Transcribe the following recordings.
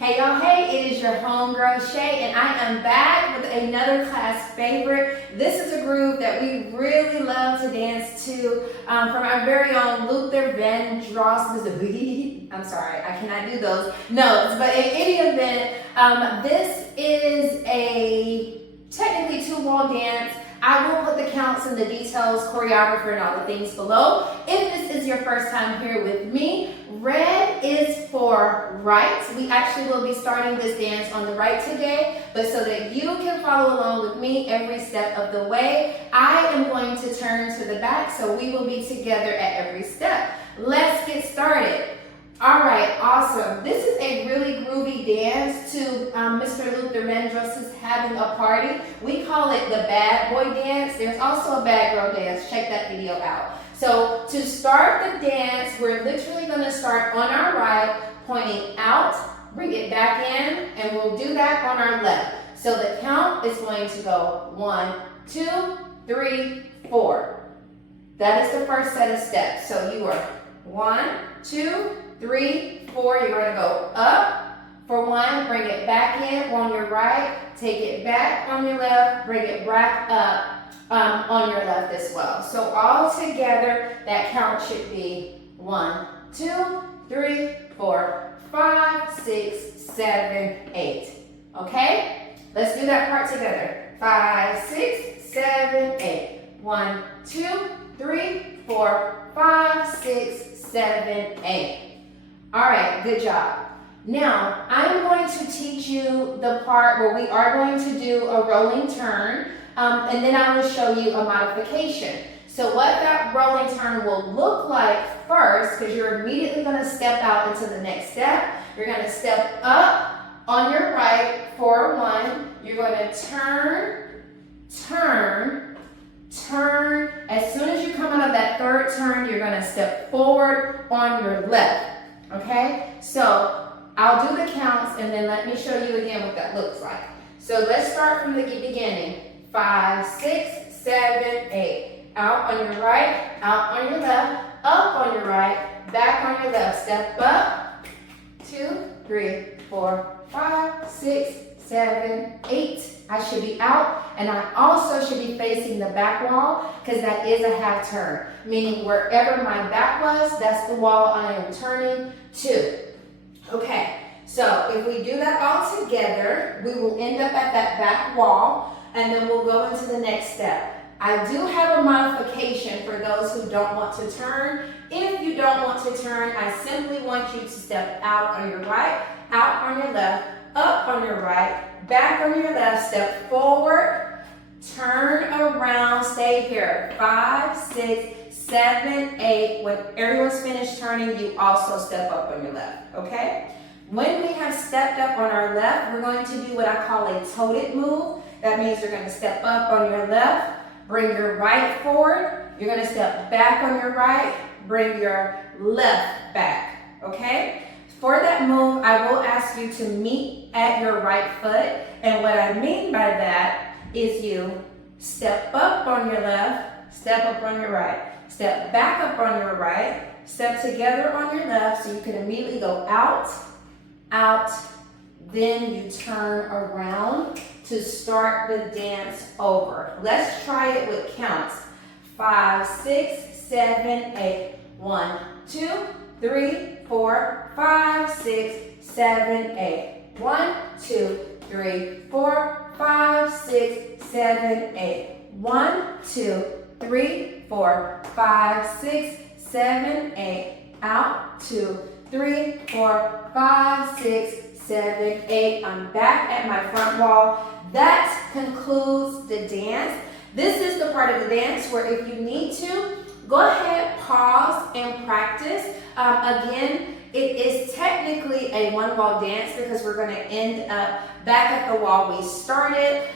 Hey y'all, hey, it is your homegirl Shay, and I am back with another class favorite. This is a groove that we really love to dance to from our very own Luther Vandross Boogie. I'm sorry, I cannot do those notes, but in any event, this is a technically two-wall dance. I will put the counts and the details, choreographer, and all the things below. If this is your first time here with me, red is for right. We actually will be starting this dance on the right today, but so that you can follow along with me every step of the way, I am going to turn to the back, so we will be together at every step. Let's get started. All right, awesome. This is a really groovy dance to Mr. Luther Vandross is having a party. We call it the Bad Boy dance. There's also a Bad Girl dance. Check that video out. So to start the dance, we're literally going to start on our right, pointing out, bring it back in, and we'll do that on our left. So the count is going to go 1, 2, 3, 4. That is the first set of steps. So you are 1, 2, 3, 4. You're going to go up for 1, bring it back in on your right, take it back on your left, bring it back up on your left as well. So all together, that count should be 1, 2, 3, 4, 5, 6, 7, 8. Okay? Let's do that part together. 5, 6, 7, 8. 1, 2, 3, 4, 5, 6, 7, 8. All right, good job. Now, I'm going to teach you the part where we are going to do a rolling turn, and then I will show you a modification. So what that rolling turn will look like first, because you're immediately going to step out into the next step. You're going to step up on your right for 1. You're going to turn, turn, turn. As soon as you come out of that third turn, you're going to step forward on your left. Okay, so I'll do the counts and then let me show you again what that looks like. So let's start from the beginning. 5, 6, 7, 8. Out on your right, out on your left, up on your right, back on your left. Step up. 2, 3, 4, 5, 6, 7, 8. I should be out, and I also should be facing the back wall because that is a half turn, meaning wherever my back was, that's the wall I am turning to. Okay, so if we do that all together, we will end up at that back wall, and then we'll go into the next step. I do have a modification for those who don't want to turn. If you don't want to turn, I simply want you to step out on your right, out on your left, up on your right, back on your left, step forward, turn around, stay here. 5, 6, 7, 8. When everyone's finished turning, you also step up on your left, okay? When we have stepped up on our left, we're going to do what I call a toted move. That means you're going to step up on your left, bring your right forward. You're going to step back on your right, bring your left back, okay? For that move, I will ask you to meet at your right foot. And what I mean by that is you step up on your left, step up on your right, step back up on your right, step together on your left so you can immediately go out, out, then you turn around to start the dance over. Let's try it with counts. 5, 6, 7, 8. 1, 2, 3, 4, 5, 6, 7, 8. 1, 2, 3, 4, 5, 6, 7, 8. 1, 2, 3, 4, 5, 6, 7, 8. Out, 2, 3, 4, 5, 6, 7, 8. I'm back at my front wall. That concludes the dance. This is the part of the dance where if you need to, go ahead, pause, and practice. Again, it is technically a one-wall dance because we're going to end up back at the wall we started.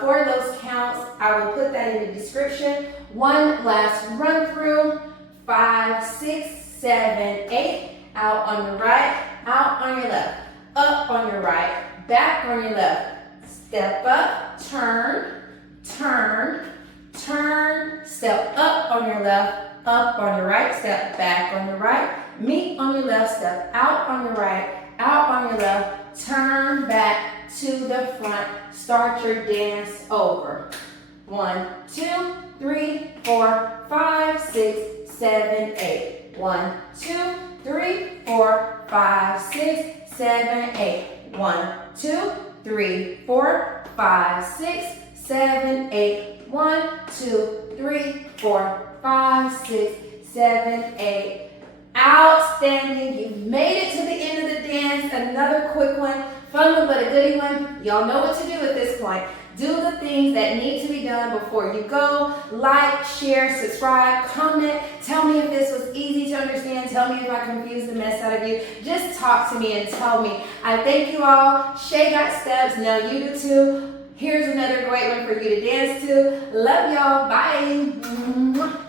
For those counts, I will put that in the description. One last run through. 5, 6, 7, 8. Out on your right, out on your left, up on your right, back on your left. Step up, turn, turn, turn. Step up on your left, up on your right, step back on your right, meet on your left, step out on your right, out on your left, turn back to the front. Start your dance over. 1, 2, 3, 4, 5, 6, 7, 8. 1, 2, 3, 4, 5, 6, 7, 8. 1, 2, 3, 4, 5, 6, 7, 8. 1, 2, 3, 4, 5, 6, 7, 8. Outstanding. You've made it to the end of the dance. Another quick one. Fun one, but a goodie one. Y'all know what to do at this point. Do the things that need to be done before you go. Like, share, subscribe, comment. Tell me if this was easy to understand. Tell me if I confused the mess out of you. Just talk to me and tell me. I thank you all. Shay got steps. Now you do too. Here's another great one for you to dance to. Love y'all. Bye.